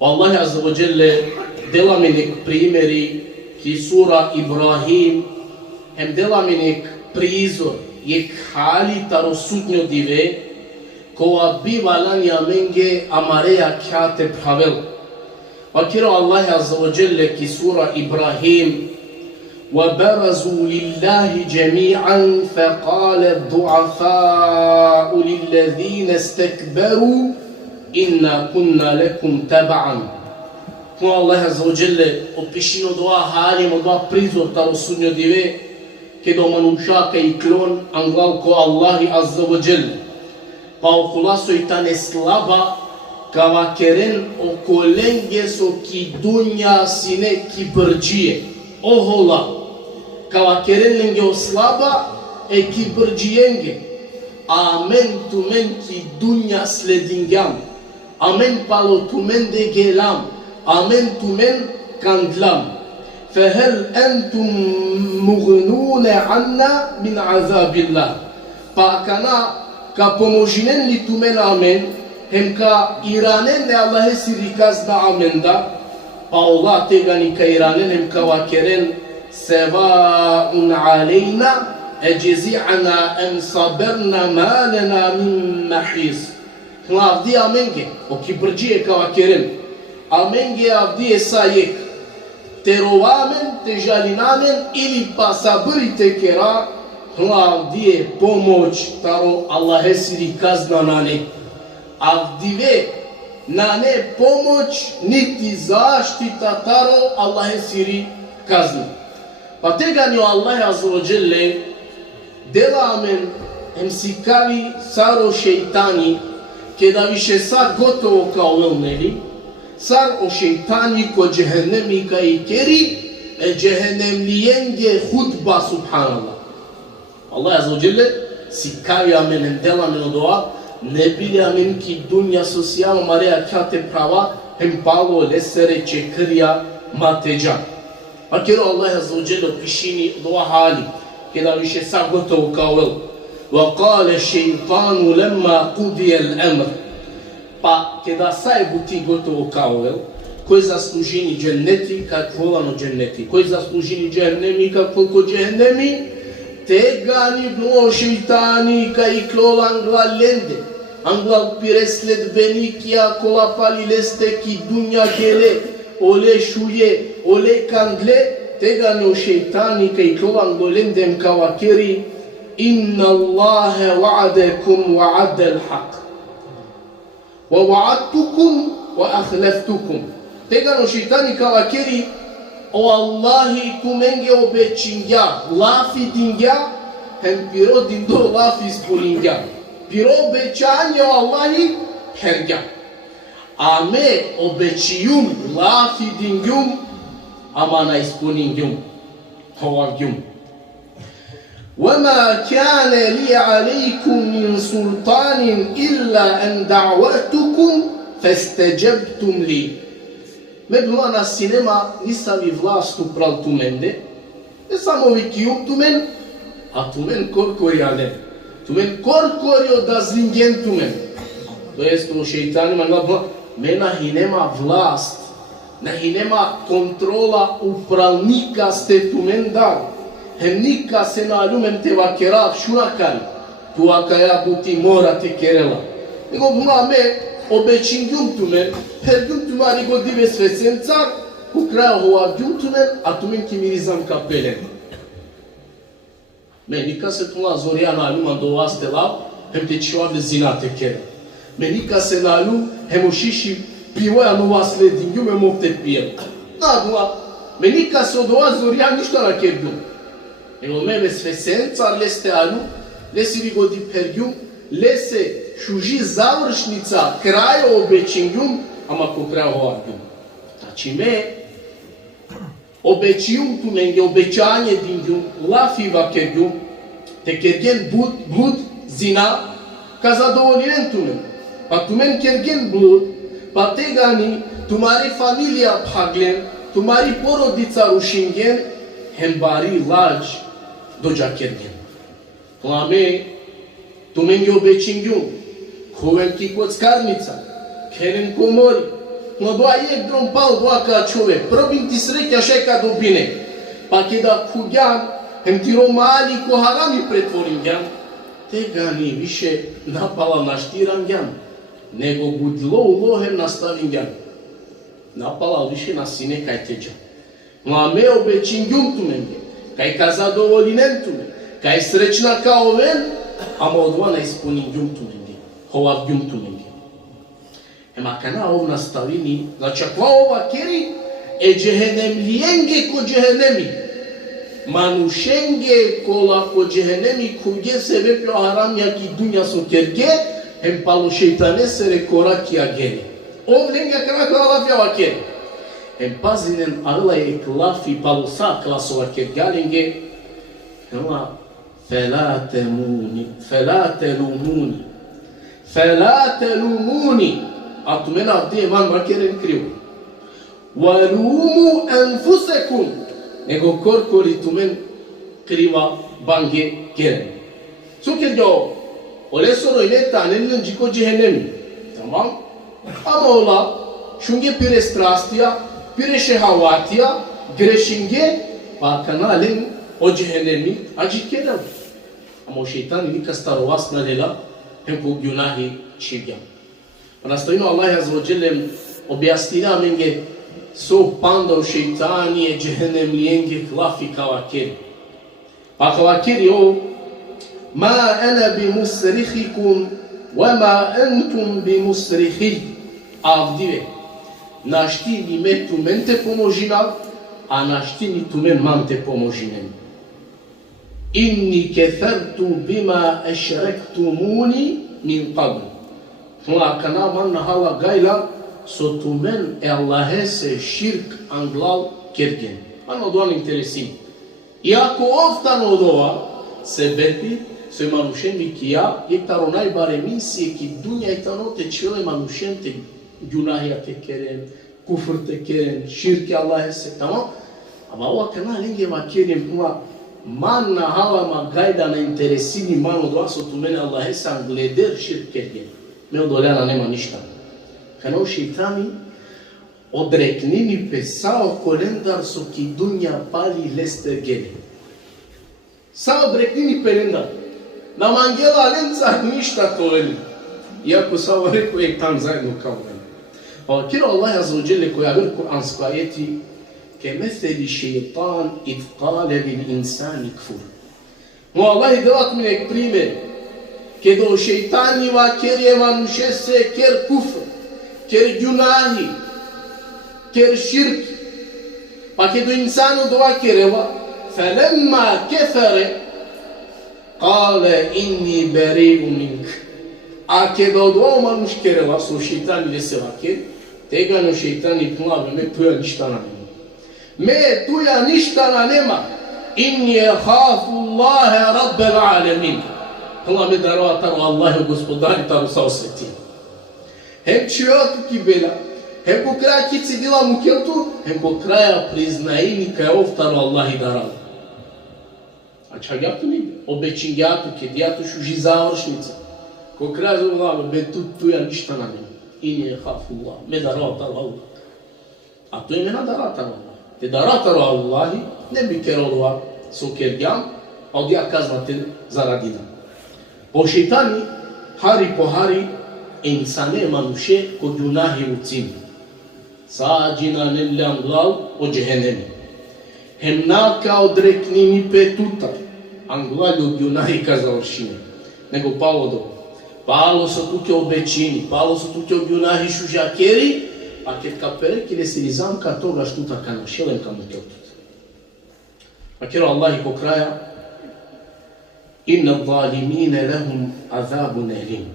Allah Azza wa Jalla dela menek primeri ki sura Ibrahim hem dela menek prizor je hali taro sutnjo dive koja biva lanja menge amareja kjate pravel. Pa kiro Allah Azza wa Jalla ki sura Ibrahim وبرزوا لله جميعا فقال الضعفاء للذين استكبروا إنا كنا لكم تبعا. Kuma Allah Azza wa Jalla opišino doa halimo doa prizor taro sudnjo dive ke do manušaka i klon anglal ko Allahi Azza wa Jalla. Pa okulaso i tane slaba kava keren okolenge so ki dunja sine ki brđije. Ohola kava kerenlenge o slaba e ki brđijenge. Amen tu men ki dunja sledingam. Amen palo tu men de gelam. Amen tu men kandlam. Fehel entum mughnune anna min azabillah. Pa kana ka pomožinen li tu men amen, hem ka iranen ne Allahe sirikaz da amenda, pa Allah tegani ka iranen hem ka vakeren sevaun aleyna ecezi'ana en saberna ma lena min mahis. Hna avdi amenge, o ki brđije ka vakeren, amenge avdi esayek, te rovamen, te žalinamen ili pa sabri te kera, hna avdi pomoć taro Allahe sirikaz na nane. Avdive nane pomoć niti zaštita taro Allahe siri kaznu. Pa teganju Allah Azza wa Jalla dela amen hem sikavi saro šeitani kada više sad gotovo kao lneli sar o šeitani ko džehennemika i keri e džehennemlijenge hutba subhanallah. Allah Azza wa Jalla sikavi amen hem dela amen odoa ne bili amen ki dunja socijal mareja kate prava hem palo lesere čekrija mateđa. Pa kero Allah Azza wa Jalla pišini doa hali kada više sad gotovo kao el. وقال الشيطان لما قضي الأمر. Pa kada sai buti gotovo kao el, koji zaslužini dženneti kak volano dženneti, koji zaslužini džehennemi kak volko džehennemi, tegani bno šeitani ka i klol angla lende, angla pire sledbenikija kola pali leste ki dunja gele, ole šuje, ole kandle, tegani o šeitani ka i klol angla lendem ka vakeri, inna Allahe wa'adekum wa'adel haq. Wa wa'adtukum wa akhlaftukum. Tegano šeitani kava keri o Allahi kumenge obećinja, lafi dinja, hem piro dindo lafi spulinja. Piro obećanje o Allahi herga. Ame obećijum, lafi dinjum, amana ispuninjum, hovagjum. وما كان لي عليكم من سلطان إلا أن دعوتكم فاستجبتم لي. Me bila na sinema nisam i vlast upral tu mende, ne samo vikijum tu men, a tu men korkorja ne. Tu men korkorio da zlingen tu men. To jest u šeitanima mena hi nema vlast, na hi nema kontrola upravnika ste tu men dal. Hem nika se na lumem te vakerav šurakari, tu akaja buti mora te kerela. Nego buna me obećingjum tu men, hergjum tu mari go dive svesencar, ku kraja hoavgjum tu men, a tu men ki mirizam kapelen. Me nika se tu la zoria na luma do vaste lav, hem te čioave zina te kere. Me nika se na lum, hem ušiši pivoja nu vas ledingjum, hem opte pijem. Da, buna, me nika se odoa zoria ništa na kergjum. Nego meme svesencar leste alu, lesi vi godi pergjum, lese šuži završnica kraja obećenjum, ama ko kraja hoargjum. Znači me obećijum tu menge, obećanje dingjum, lafi vakergjum, te kergen blud zina, ka zadovoljen tu men. Pa tu men kergen blud, pa te gani, tumari familija phaglem, tumari porodica rušingen, hem bari lađ, dođa kergen. Klame, tu men je obećingjum, hoven ki kockarnica, keren komori, mă doa e drum pal doa ca човек. Probim ti sreća šeka do bine. Pa kada kugjan, hem ti romali ko harami pretvorim gjan, tega ni više napala naštiram gjan, nego budlo ulohem nastavim gjan. Napala više na sine kaj teđa. Ma me obećim gjumtumenge, kaj ka zadovolinentume, kaj srećna kao ven, a ma odvana ispunim gjumtumenge, hova gjumtumenge. Ema kana ov nastavini, znači akva ova keri, e džehennemlijenge ko džehennemi. Manušenge kola ko džehennemi kuge sebe pio haram jaki dunja so kerge, hem palo šeitane sere koraki agene. Ov lenga kana kala lafja ova keri. Hem pazinen arla je klafi palo sa klasova kergalenge, hema fela telumuni, a tu mena avdije man makeren krivo. Walumu anfusakum, nego korkori tu men kriva bange keren. Su kergao, ole soro ile tanenin jiko cehennemi. Tamam? Ama ola, şunge pire strastya, pire şehavatya, greşinge, pa kanalin o cehennemi acit keren. Ama o şeytan ili kastarovas nalela, hem ko gunahi çivgam. Nastavimo Allah azza wa jalla objasnila menge so panda o šeitani e džehennemlijenge klafi kavakeri. Pa kavakeri o ma ana bi musrihikum wa ma antum bi musrihi. Avdive, našti ni me tu men te pomožina, a našti ni tu men man te pomožinem. Inni kefertu bima ešrektumuni min qabl. Hula kana man nahala gajla, so tu men e Allahe se širk anglal kergen. Ano doan interesim. Iako oftan od ova se beti, se manušeni ki ja, je taro najbare misije ki dunja je tanote čele manušente günahya te keren, kufr te keren, širke Allahe se, tamam? Ama ova kana lenge ma kerim hula man nahala ma gajda na interesini man od ova so tu men Allahe se angleder širk kergen. Me od oljana nema ništa. Kanao šeitani odreknini pesao kolendar so ki dunja pali leste gele. Sao odreknini pelendar. Nam angela lenca ništa to veli. Iako sao rekao je tam zajedno kao veli. Pa kira Allah azza wa jalla koja ver Kur'ansko ajeti kemetheli šeitan id kale lil insani kfur. Mu Allah i delat mi nek primjer kedo šeitanima ker je manušese ker kufr, ker gunahi, ker širk, pa kedo insanu dova kereva, felemma kefere, kale inni beriu mink. A kedo dova manuš kereva, so šeitani leseva ker, tega no šeitani plave, me tuja ništa na nema. Me tuja ništa na nema, inni hafu Allahe rabbel alemin. Allah me darova taro Allahe gospodari taro sao sveti. Hem čivatu ki bela, hem po kraja ki cedila mukeltu, hem po kraja priznajini kaj oftaro Allahi darala. A čagjatu nigde, obećinjatu, kedijatu šuži završnica. Ko kraja zove Allah, be tuja ništa na nema. Ini je hafu Allah, me darova taro Allah. A to je mena darova taro Allah. Te darova taro Allahi, ne bi kerodova so kergjam, a odja kaznate zaradina. Po šeitani, hari po hari, insane manuše ko gunahi ucim. Sađina nelle anglal o džehennemi. Hemnaka odreknini petuta, anglal o gunahi ka završine. Nego palo do. Palo so tuke obećini, palo so tuke o gunahi šužakeri, a ket ka perekile se izamka toga štuta ka našelem ka mutotut. Pa kero Allahi po kraja, inna zalimine lehum azabun elim.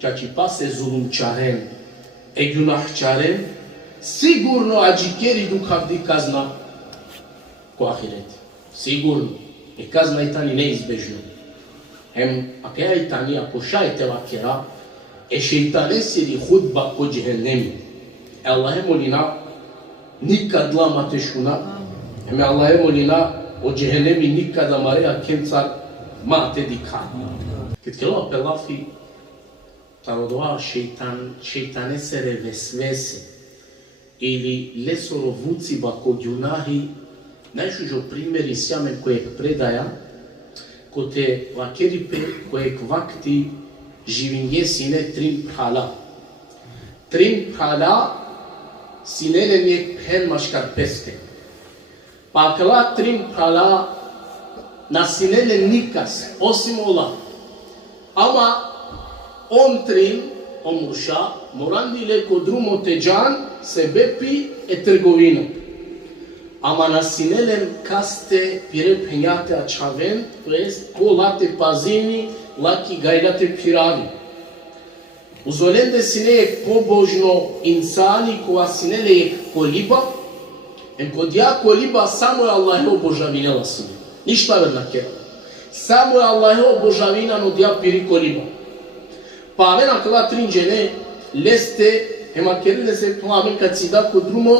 Ceea ce pase zulumčaren e günahčaren, sigurno ađikeri duc avdi kazna cu ahiret. Sigurno. E kazna je tani neizbežna. Hem, akaja je tani, ako šajte vakera, e šeitanesi hudba ko džehennemi. E Allah je molina, nikad lama tešuna, hem Allah je molina, o džehennemi nikada marea kencar ma te dikana. Kad kelo apelafi, tarodova šeitanesere vesvese, ili lesorovuci bako djunahi, najšužo primjeri sjamen kojeg predaja, ko te vakeripe kojeg vakti živinje sine trim phala. Trim phala sinele njeg phen maškar peste. Pa akala trim phala na sinele nikas, osim ola. Ama on trim, omruša, morandile ko drumo teđan, se bepi e trgovino. Ama na sinelen kaste pire penjate a čaven, to jest ko late pazini, laki gajdate piravi. Uzolende sinejek pobožno insani koja sinelejek koliba, en kod ja koliba samo je Allah obožavinela sine. Ništa verna kera. Samo je Allah obožavina no ja piri koliba. Pa avena kada trinđene, leste, hema kerile se plamen kad si da kod drumo,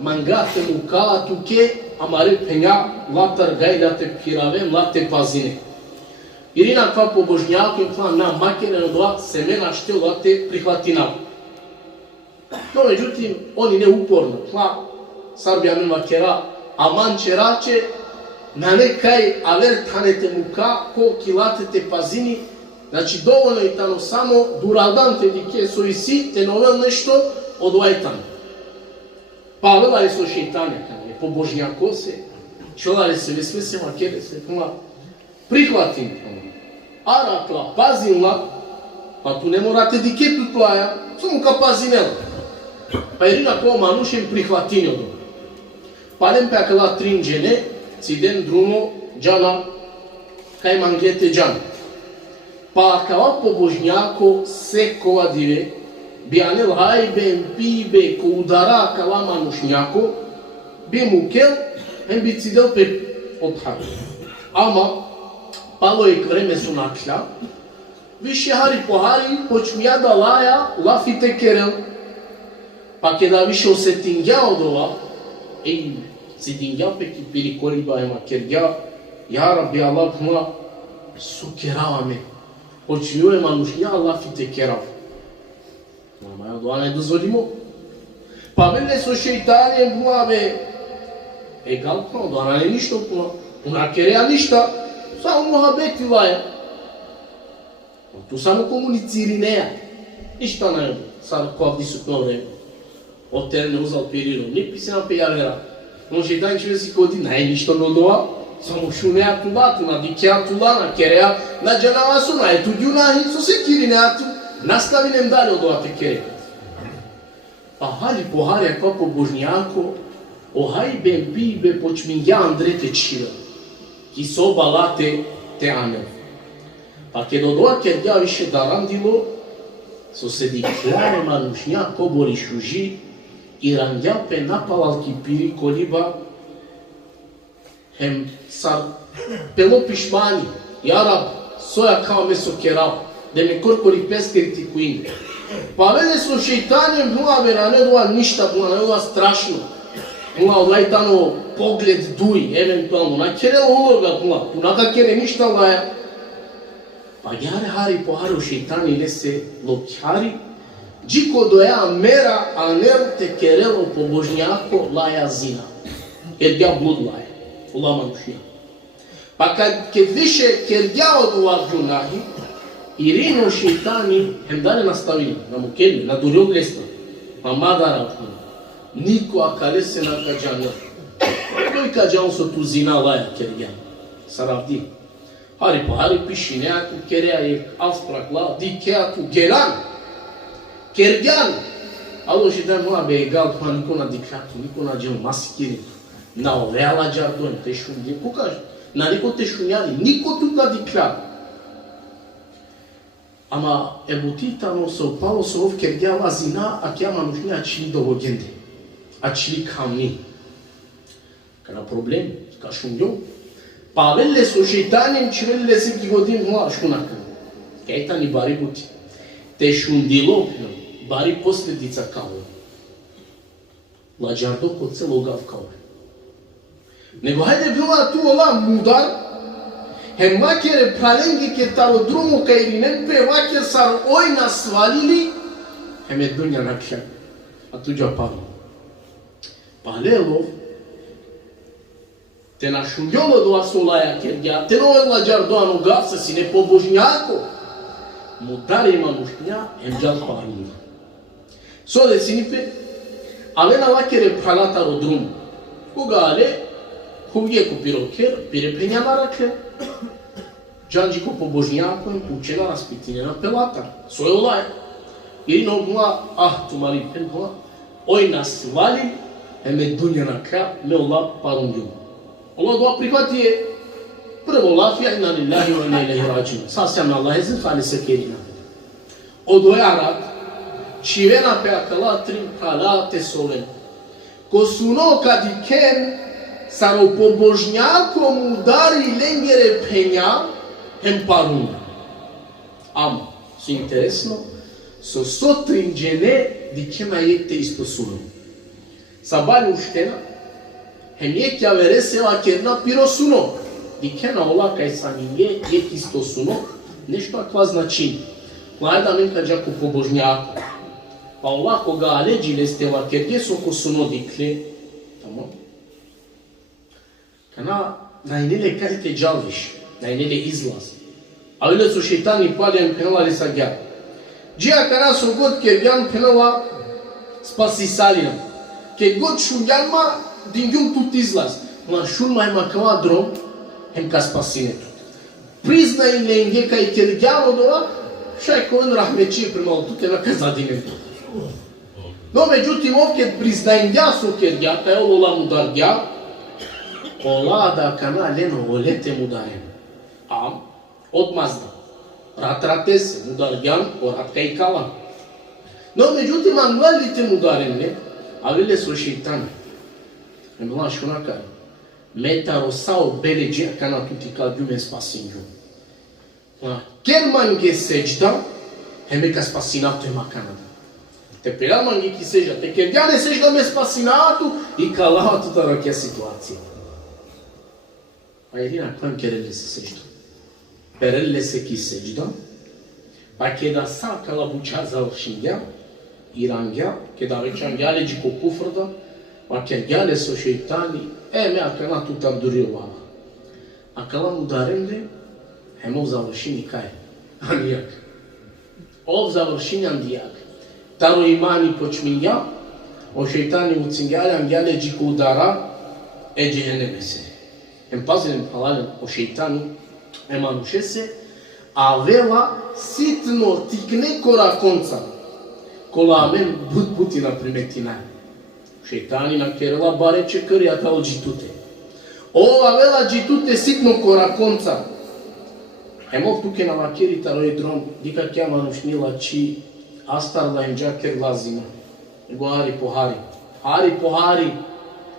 mangate muka tuke, amare penja, latar gajdate pirave, late pazine. Irina kva pobožnjako je plan na makere no dva semena šte late prihvatina. No, međutim, oni ne uporno, tla, Srbija me makera, aman čerače, na nekaj avertanete muka, ko kilatete pazini, znači dovoljno je tamo samo duradante dike su i si, te novel nešto od vajtana. Pa velali su šeitanja, kada je pobožnjako se, čolali se vesme se makere se, kuma, prihvatim, arakla, pazinla, pa tu ne morate diketu tlaja, samo ka pazinela. Pa Irina ko manušem prihvatinio do. Palem pe akela trinđene, ciden drumo, džana, kaj mangete džana. Pa akela pobožnjako se kova dive, bianel hajbe, pibe, ko udara akela manušnjako, bi mukel, hem bi cidel pe odhaju. Ama, palo je vreme su nakla, više hari po hari, počmija da laja, lafite kerel. Pa kada više osetingja od ova, ej, sidingja pe ki pili koliba ema kerja, ja rabbi Allah kuma, su kerava me. Počmio je manušnja, lafite kerav. Mama ja doa ne dozvolimo. Pa vele su šeitanje kuma be, egal kuma, doa ne ništa kuma, una kerea ništa, samo muhabeti laja. Tu samo komuniciri neja. Ništa ne je, sad ko avdi su to vreme. Od teren ne uzal perirom, ne pisi na pejavera. No šeitan će si kodi, ne ništa no doa, samo šunea tu batu, na dikea tu lana, kerea, na džanava su, na etu djunahi, su se kiri neatu, nastavinem dalje od ova te kere. Pa hali poharja kao pobožnjako, ohajbe bibe počminja Andrete čira. Ki soba late te anel. Pa kad od ova kerja više darandilo, so se diklare manušnja kobori šuži i randjape napalal ki piri koliba hem sar pelo pišmani, jarab, soja kao meso kerav, da me korkori peskeri ti kuine. Pa vele su šeitanjem bula vera, ne doa ništa bula, ne doa strašno. Bula odlaj tano pogled duj, eventualno, na kerelo uloga bula, tu naka kere ništa laja. Pa jare hari po haru šeitani lese lokjari, džiko doja mera aner te kerelo pobožnjako laja zina. Jer ja blud laja, ula manušnja. Pa kad više kerja od ova džunahi, Irino šeitani hem dalje nastavili, na mukeli, na durjog lesta, pa madara tamo. Niko akale se na kađanja. Koji kađan su tu zina laja kerja? Saravdi. Hari po hari piši neatu kerea je avsprakla, di keatu gelan. Kerjan. Alo și de moa be egal cu niko na dikatu, niko na džel maskiri. Na oveala džardon, te šundje. Ko kaže? Na niko te šunjali, niko tu na dikatu. Ama ebutitano se upalo se ov kerjala zina, a chiama nușni acili dohogende. Acili kamni. Kana problem, ca šunjo. Pa vele su šeitanim čivele se ki godin moa šunaka. Kajta ni bari buti. Te šundilo, bari posledica kao. La džardo kod celogav kao. Nego hajde bila tu ova mudar, hem makere pralengi ke taro drumu ka ili nempe vaker sar ojna svalili, hem je dunja nakšan. A tuđa pavno. Alelo, te na šungjolo do asolaja kergja, te no la giardoanu gasa si ne pobožnjako, mu dare manušnja emđal paruna. So de sinipe, ale na lakere pralata rodrum, koga ale, huvje ku piroker, pire penjama rakle, džanđi ko pobožnjako im učena raspitinjena pelata. So je olaj. Ili no gula, tu mali pen gula, oj nas vali, eme dunjana ka, me ola parunju. Allah doa prihvatije, prvo lafija, inna lillahi wa inna ilaihi rađim. Sasjam na Allah ezin, fali se kerina. Odoja rad, čivena pe akala trim kalate solen. Ko suno kadi ken, saro pobožnjakom udari lengere penja, hem parunja. Am, su interesno, so sotrinđene di kema jekte isto suno. Sa bali uštena, hem je kja veresela kerna piro suno. Di kena ola kaj sa nije jek isto suno, nešto akva značin. Mlada menka džaku pobožnjako. Pa ola koga aleđile stela kerge so ko suno dikle. Tamo. Kana najnele kaj te džalviš, najnele izlaz. A vile su šeitani paljem penala li sa gja. Džija kana su god kergjan penala spasi salina. Ke god šunjanma din gjum tut izlaz. Ma šunma ima kava drom, hem ka spasine tut. Priznaj lenge kaj kergjan odova, šaj kolen rahmeći prema tute na kazadine tut. No, međutim, ovdje priznajnja su kergja, kaj olola mudargja, ola da kana leno volete mudarem. Am, odmazda. Ratrate se, mudargjan, orat kaj kalan. No, međutim, anvalite mudaremne, a vile su šeitane. Emla šuna kaj, meta rosao beleđe, kana tuti ka djume spasinju. Ker mange seđda, heme ka spasinatu ema kanada. Te prea mange ki seđda, te ker gane seđda me spasinatu i ka lava tuta rakja situacija. Pa jedina kvam kerele se seđda. Perele se ki seđda, pa kada sa kala buča završinja, irangja, kada rečangja leđi ko kufrda, pa ker gane so šeitani, me akana tuta durio vava. Akala mudaremde, hemov završini kaj? Anijak. Ov završini andijak. Taro imani počminja, o šeitani ucingjali angjale džiku udara, džehenneme se. Em pazinem halalem o šeitani, emanuše se, a vela sitno tikne korakonca, kola amen butina primetinaj. Šeitani na kerela bareće krijata od džitute. Ova vela džitute sitno korakonca, Emov tuke na lakeri taroi drom, dika kja manušnila či astar da im džaker lazima. Nego hari po hari. Hari po hari.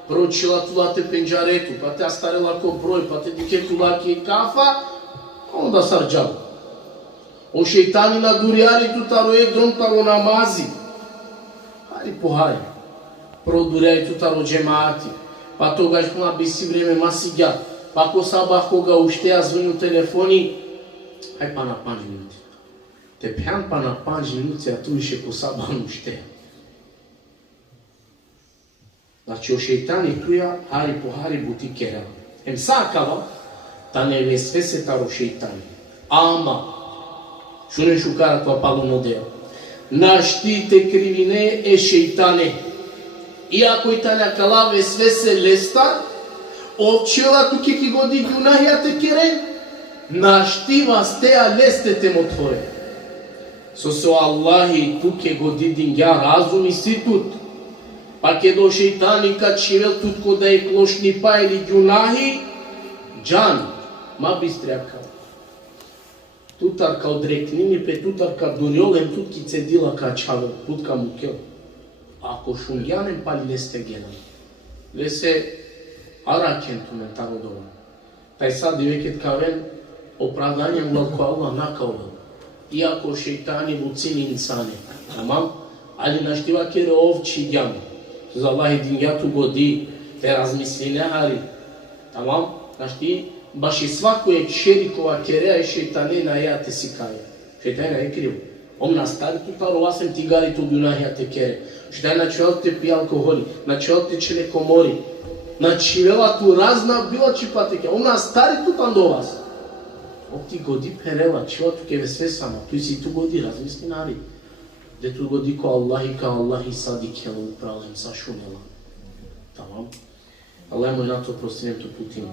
Pročila tu late penđaretu, pa te astarela ko broj, pa te dike tu laki kafa, onda sarđal. O šeitani na duriari tu taroi drom taro namazi. Hari po hari. Produriari tu taro džemati. Pa toga špuna bisi vreme masigja. Pa ko sabah koga ušteja zvonju telefoni, hai pa na 5 minuti. Te peam pa na 5 minuti, a tu više ko sabah nu šteja. Znači o šeitani tuja, hari po hari buti kerela. Em sakava, ta ne vesvese taro šeitani. Ama, šune šukara tua palu model. Naštite krivine šeitane. Iako i ta nekala vesvese lestar, ovčela tu kiki godi gunahja te kere, naštiva steja leste te motvore. So se Allahi tu ke godi dingja razum i situt, pa ke do šeitani kad šivel tut ko da je klošni pa ili gunahi, džan, ma bistrija kao. Tutar kao dreknini pe tutar ka duriolem tut ki cedila ka čavel, tut ka mukel. Ako šungjanem pa li leste gelam. Lese arakentu mentaro dola. Taj sad je veket kaven opravdanjem ko Allah nakaulal. Iako šeitani vucini insane. Tamam? Ali naštiva kere ovči gjam. Za Allah din ja tu godi te razmisli nehari. Tamam? Našti? Baš i svako je šerikova kerea i šeitane na ja te sikaje. Šeitanina je krivo. Om na stari tu paroasem tigari tu gunahia te kere. Šta na čel te pi alkoholi, na čel te čele komori, na čivela tu razna bila čipateke. Om na stari tu tam do vas. Om ti godi perela, čela tu keve sve sama, tu si tu godi razmisli nari. De tu godi ko Allahi sadi kelo upravljen sa šunela. Tamam. Allah moj na to prostim to putim.